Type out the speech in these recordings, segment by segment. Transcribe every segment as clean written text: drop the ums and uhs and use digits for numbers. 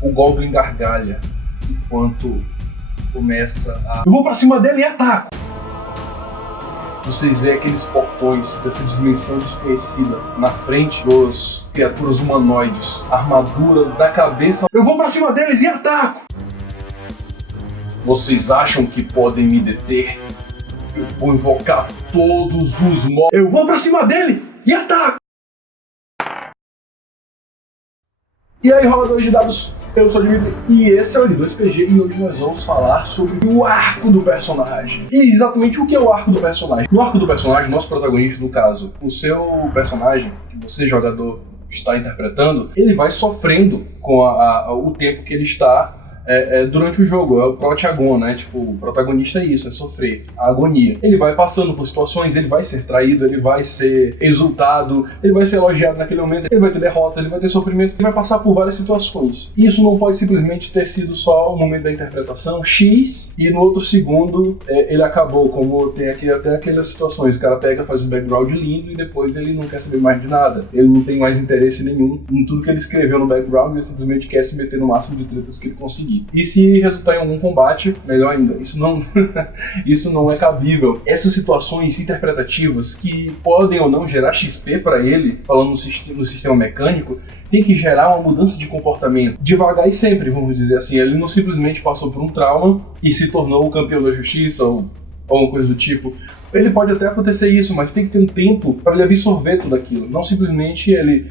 O Goblin gargalha enquanto começa a... Eu vou pra cima dele e ataco! Vocês veem aqueles portões dessa dimensão desconhecida na frente dos criaturas humanoides. Armadura da cabeça. Eu vou pra cima deles e ataco! Vocês acham que podem me deter? Eu vou invocar todos os mortos. Eu vou pra cima dele e ataco! E aí, roladores de dados, eu sou o Dimitri e esse é o L2PG e hoje nós vamos falar sobre o arco do personagem. E exatamente o que é o arco do personagem. No arco do personagem, nosso protagonista, no caso, o seu personagem, que você, jogador, está interpretando, ele vai sofrendo com o tempo que ele está durante o jogo. É o protagon, né? Tipo, o protagonista é isso, é sofrer, a agonia. Ele vai passando por situações, ele vai ser traído, ele vai ser exultado, ele vai ser elogiado naquele momento, ele vai ter derrota, ele vai ter sofrimento, ele vai passar por várias situações. E isso não pode simplesmente ter sido só o momento da interpretação X e no outro segundo ele acabou, como tem aqui até aquelas situações, o cara pega, faz um background lindo e depois ele não quer saber mais de nada. Ele não tem mais interesse nenhum em tudo que ele escreveu no background, ele simplesmente quer se meter no máximo de tretas que ele conseguir. E se resultar em algum combate, melhor ainda. Isso não é cabível. Essas situações interpretativas que podem ou não gerar XP para ele, falando no sistema mecânico, tem que gerar uma mudança de comportamento. Devagar e sempre, vamos dizer assim. Ele não simplesmente passou por um trauma e se tornou o campeão da justiça ou alguma coisa do tipo. Ele pode até acontecer isso, mas tem que ter um tempo para ele absorver tudo aquilo. Não simplesmente ele...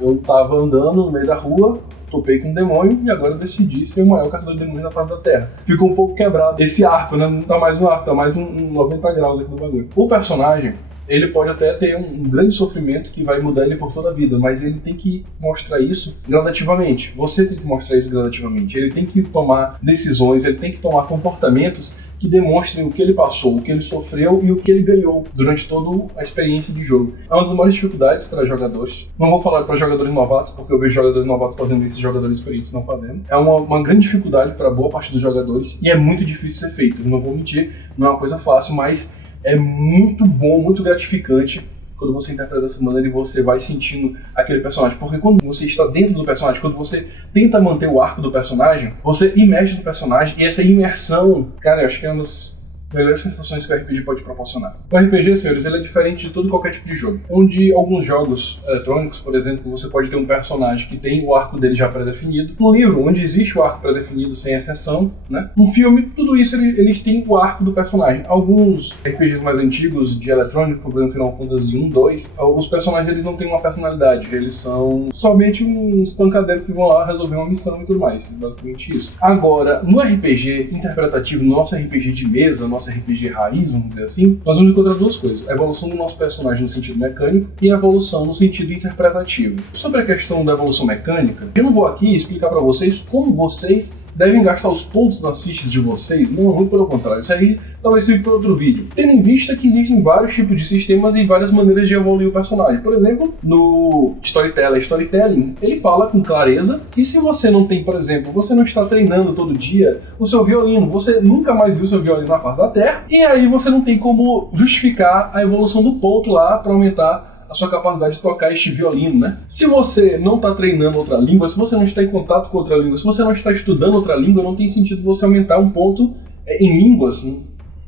eu tava andando no meio da rua, topei com um demônio e agora eu decidi ser o maior caçador de demônios da face da Terra. Ficou um pouco quebrado esse arco, né? Não tá mais um arco, tá mais um 90 graus aqui no bagulho. O personagem, ele pode até ter um grande sofrimento que vai mudar ele por toda a vida, mas ele tem que mostrar isso gradativamente. Você tem que mostrar isso gradativamente. Ele tem que tomar decisões, ele tem que tomar comportamentos que demonstrem o que ele passou, o que ele sofreu e o que ele ganhou durante toda a experiência de jogo. É uma das maiores dificuldades para jogadores. Não vou falar para jogadores novatos, porque eu vejo jogadores novatos fazendo isso e jogadores experientes não fazendo. É uma grande dificuldade para boa parte dos jogadores e é muito difícil ser feito. Não vou mentir, não é uma coisa fácil, mas é muito bom, muito gratificante quando você interpreta dessa maneira e você vai sentindo aquele personagem. Porque quando você está dentro do personagem, quando você tenta manter o arco do personagem, você imerge no personagem e essa imersão, cara, eu acho que é uma das melhores sensações que o RPG pode proporcionar. O RPG, senhores, ele é diferente de todo e qualquer tipo de jogo. Onde alguns jogos eletrônicos, por exemplo, você pode ter um personagem que tem o arco dele já pré-definido. No livro, onde existe o arco pré-definido sem exceção, né? No filme, tudo isso eles têm o arco do personagem. Alguns RPGs mais antigos de eletrônico, por exemplo, Final Fantasy 1, 2, os personagens eles não têm uma personalidade. Eles são somente uns pancadeiros que vão lá resolver uma missão e tudo mais. Basicamente isso. Agora, no RPG interpretativo, no nosso RPG de mesa, nosso RPG raiz, vamos dizer assim, nós vamos encontrar duas coisas: a evolução do nosso personagem no sentido mecânico e a evolução no sentido interpretativo. Sobre a questão da evolução mecânica, eu não vou aqui explicar para vocês como vocês devem gastar os pontos nas fichas de vocês, não, muito pelo contrário, isso aí talvez seja para outro vídeo. Tendo em vista que existem vários tipos de sistemas e várias maneiras de evoluir o personagem. Por exemplo, no Storytelling, ele fala com clareza que se você não tem, por exemplo, você não está treinando todo dia o seu violino, você nunca mais viu seu violino na face da Terra, e aí você não tem como justificar a evolução do ponto lá para aumentar a sua capacidade de tocar este violino, né? Se você não está treinando outra língua, se você não está em contato com outra língua, se você não está estudando outra língua, não tem sentido você aumentar um ponto em línguas,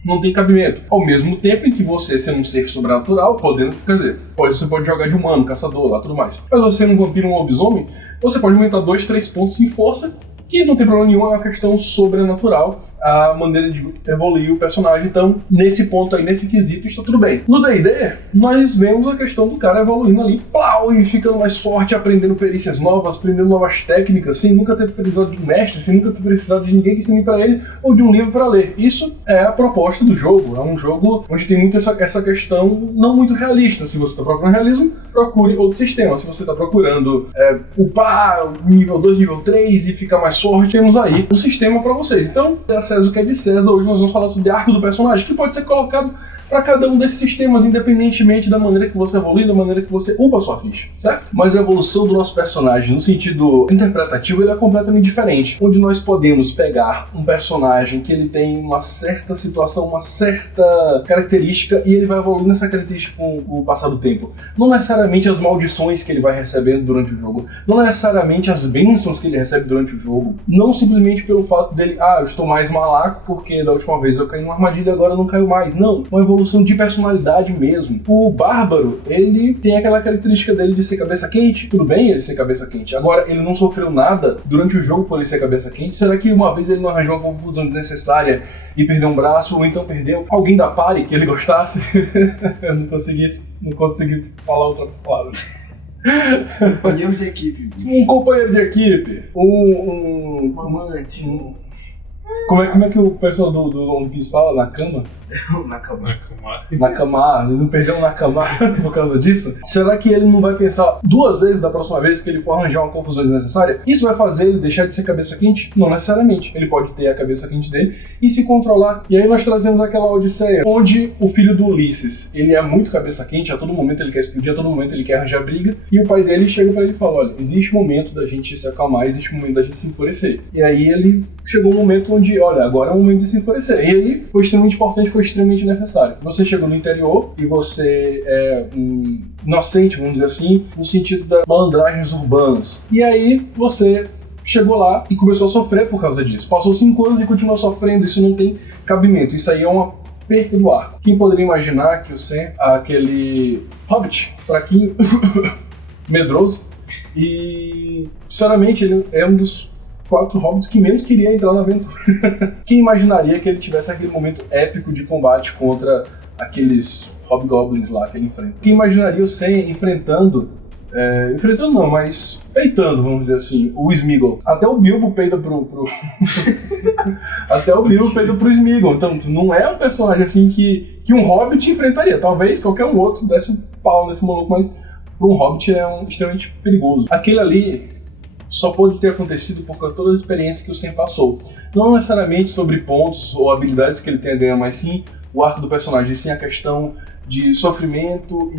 não tem cabimento. Ao mesmo tempo em que você, sendo um ser sobrenatural, você pode jogar de humano, caçador, lá tudo mais. Mas você sendo um vampiro, um lobisomem, você pode aumentar 2, 3 pontos em força, que não tem problema nenhum, é uma questão sobrenatural, a maneira de evoluir o personagem. Então, nesse ponto aí, nesse quesito, está tudo bem. No D&D, nós vemos a questão do cara evoluindo ali, plau, e ficando mais forte, aprendendo perícias novas, aprendendo novas técnicas, sem nunca ter precisado de um mestre, sem nunca ter precisado de ninguém que ensine para ele, ou de um livro para ler. Isso é a proposta do jogo. É um jogo onde tem muito essa questão não muito realista. Se você está procurando realismo, procure outro sistema. Se você está procurando upar nível 2, nível 3 e ficar mais forte, temos aí um sistema para vocês. Então, César o que é de César. Hoje nós vamos falar sobre o arco do personagem, que pode ser colocado para cada um desses sistemas, independentemente da maneira que você evolui, da maneira que você upa a sua ficha, certo? Mas a evolução do nosso personagem, no sentido interpretativo, ele é completamente diferente, onde nós podemos pegar um personagem que ele tem uma certa situação, uma certa característica, e ele vai evoluindo essa característica com o passar do tempo. Não necessariamente as maldições que ele vai recebendo durante o jogo, não necessariamente as bênçãos que ele recebe durante o jogo, não simplesmente pelo fato dele, eu estou mais malaco porque da última vez eu caí numa armadilha e agora eu não caio mais. Não, uma evolução de personalidade mesmo. O Bárbaro, ele tem aquela característica dele de ser cabeça quente, tudo bem ele ser cabeça quente. Agora, ele não sofreu nada durante o jogo por ele ser cabeça quente? Será que uma vez ele não arranjou uma confusão desnecessária e perdeu um braço, ou então perdeu alguém da party que ele gostasse? Eu não consegui falar outra palavra. Companheiro de equipe. Um companheiro de equipe. Um amante. Como é que o pessoal do One Piece fala? Na cama? Nakama. Ele não perdeu o Nakama por causa disso? Será que ele não vai pensar duas vezes da próxima vez que ele for arranjar uma confusão desnecessária? Isso vai fazer ele deixar de ser cabeça quente? Não necessariamente. Ele pode ter a cabeça quente dele e se controlar. E aí nós trazemos aquela Odisseia, onde o filho do Ulisses, ele é muito cabeça quente, a todo momento ele quer explodir, a todo momento ele quer arranjar briga, e o pai dele chega pra ele e fala, olha, existe um momento da gente se acalmar, existe um momento da gente se enfurecer. E aí ele chegou um momento onde, olha, agora é o momento de se enfurecer. E aí foi extremamente importante, foi extremamente necessário. Você chegou no interior e você é inocente, vamos dizer assim, no sentido das malandragens urbanas. E aí você chegou lá e começou a sofrer por causa disso. Passou 5 anos e continuou sofrendo, isso não tem cabimento. Isso aí é uma perda do arco. Quem poderia imaginar que o Sam, aquele hobbit fraquinho, medroso, e sinceramente ele é um dos 4 hobbits que menos queria entrar na aventura. Quem imaginaria que ele tivesse aquele momento épico de combate contra aqueles hobgoblins lá que ele enfrenta? Quem imaginaria o Sam enfrentando não, mas peitando, vamos dizer assim, o Sméagol. Até o Bilbo peida Até o Bilbo peida pro Sméagol. Então não é um personagem assim que um hobbit enfrentaria. Talvez qualquer um outro desse um pau nesse maluco, mas para um hobbit é extremamente perigoso. Aquele ali só pode ter acontecido por causa de toda a experiência que o Sam passou. Não necessariamente sobre pontos ou habilidades que ele tenha ganho, mas sim o arco do personagem, sim a questão de sofrimento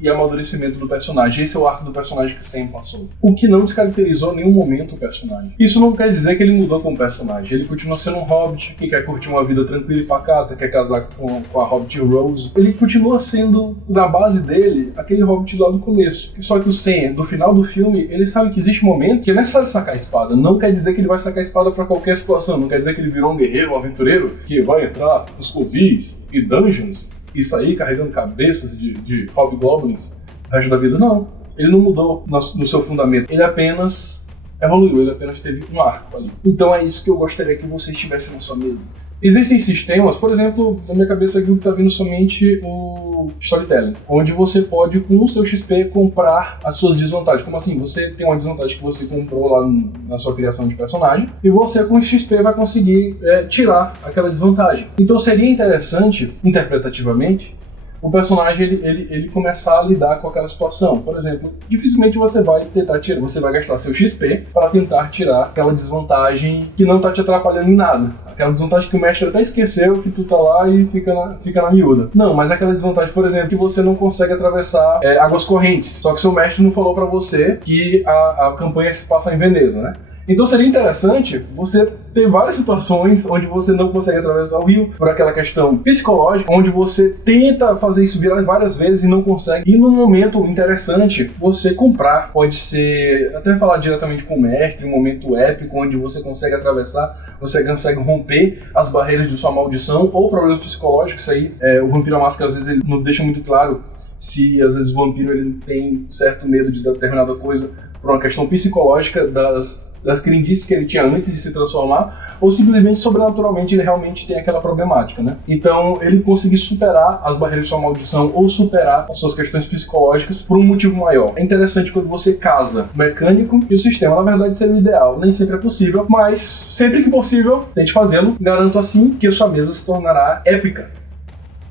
e amadurecimento do personagem. Esse é o arco do personagem que o Sam passou. O que não descaracterizou em nenhum momento o personagem. Isso não quer dizer que ele mudou como personagem. Ele continua sendo um hobbit que quer curtir uma vida tranquila e pacata, quer casar com a hobbit Rose. Ele continua sendo, na base dele, aquele hobbit lá do começo. Só que o Sam, do final do filme, ele sabe que existe um momento que é necessário sacar a espada. Não quer dizer que ele vai sacar a espada pra qualquer situação. Não quer dizer que ele virou um guerreiro, um aventureiro que vai entrar nos covis e dungeons e sair carregando cabeças de hobgoblins o resto da vida. Não. Ele não mudou no seu fundamento. Ele apenas evoluiu, ele apenas teve um arco ali. Então é isso que eu gostaria que vocês tivessem na sua mesa. Existem sistemas, por exemplo, na minha cabeça aqui está vindo somente o Storytelling, onde você pode, com o seu XP, comprar as suas desvantagens. Como assim? Você tem uma desvantagem que você comprou lá na sua criação de personagem, e você, com o XP, vai conseguir tirar aquela desvantagem. Então seria interessante, interpretativamente, o personagem ele começar a lidar com aquela situação. Por exemplo, dificilmente você vai tentar tirar, você vai gastar seu XP para tentar tirar aquela desvantagem que não está te atrapalhando em nada. Aquela desvantagem que o mestre até esqueceu que tu tá lá e fica na miúda. Não, mas aquela desvantagem, por exemplo, que você não consegue atravessar águas correntes. Só que seu mestre não falou para você que a campanha se passa em Veneza, né? Então seria interessante você ter várias situações onde você não consegue atravessar o rio por aquela questão psicológica, onde você tenta fazer isso virar várias vezes e não consegue. E num momento interessante, você comprar. Pode ser, até falar diretamente com o mestre, um momento épico onde você consegue atravessar, você consegue romper as barreiras de sua maldição ou problemas psicológicos. Isso aí, o Vampiro à Máscara às vezes ele não deixa muito claro se às vezes o vampiro ele tem certo medo de determinada coisa por uma questão psicológica das crendices que ele tinha antes de se transformar, ou simplesmente, sobrenaturalmente, ele realmente tem aquela problemática, né? Então, ele conseguir superar as barreiras de sua maldição ou superar as suas questões psicológicas por um motivo maior. É interessante quando você casa o mecânico e o sistema. Na verdade, seria o ideal. Nem sempre é possível, mas sempre que possível, tente fazê-lo. Garanto assim que a sua mesa se tornará épica.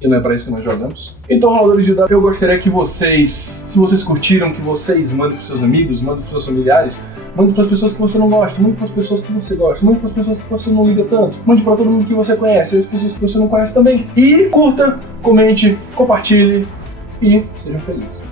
e não é pra isso que nós jogamos. Então, roladores de dados, eu gostaria que vocês, se vocês curtiram, que vocês mandem pros seus amigos, mandem pros seus familiares, mande para as pessoas que você não gosta, mande para as pessoas que você gosta, mande para as pessoas que você não liga tanto, mande para todo mundo que você conhece, as pessoas que você não conhece também. E curta, comente, compartilhe e sejam felizes.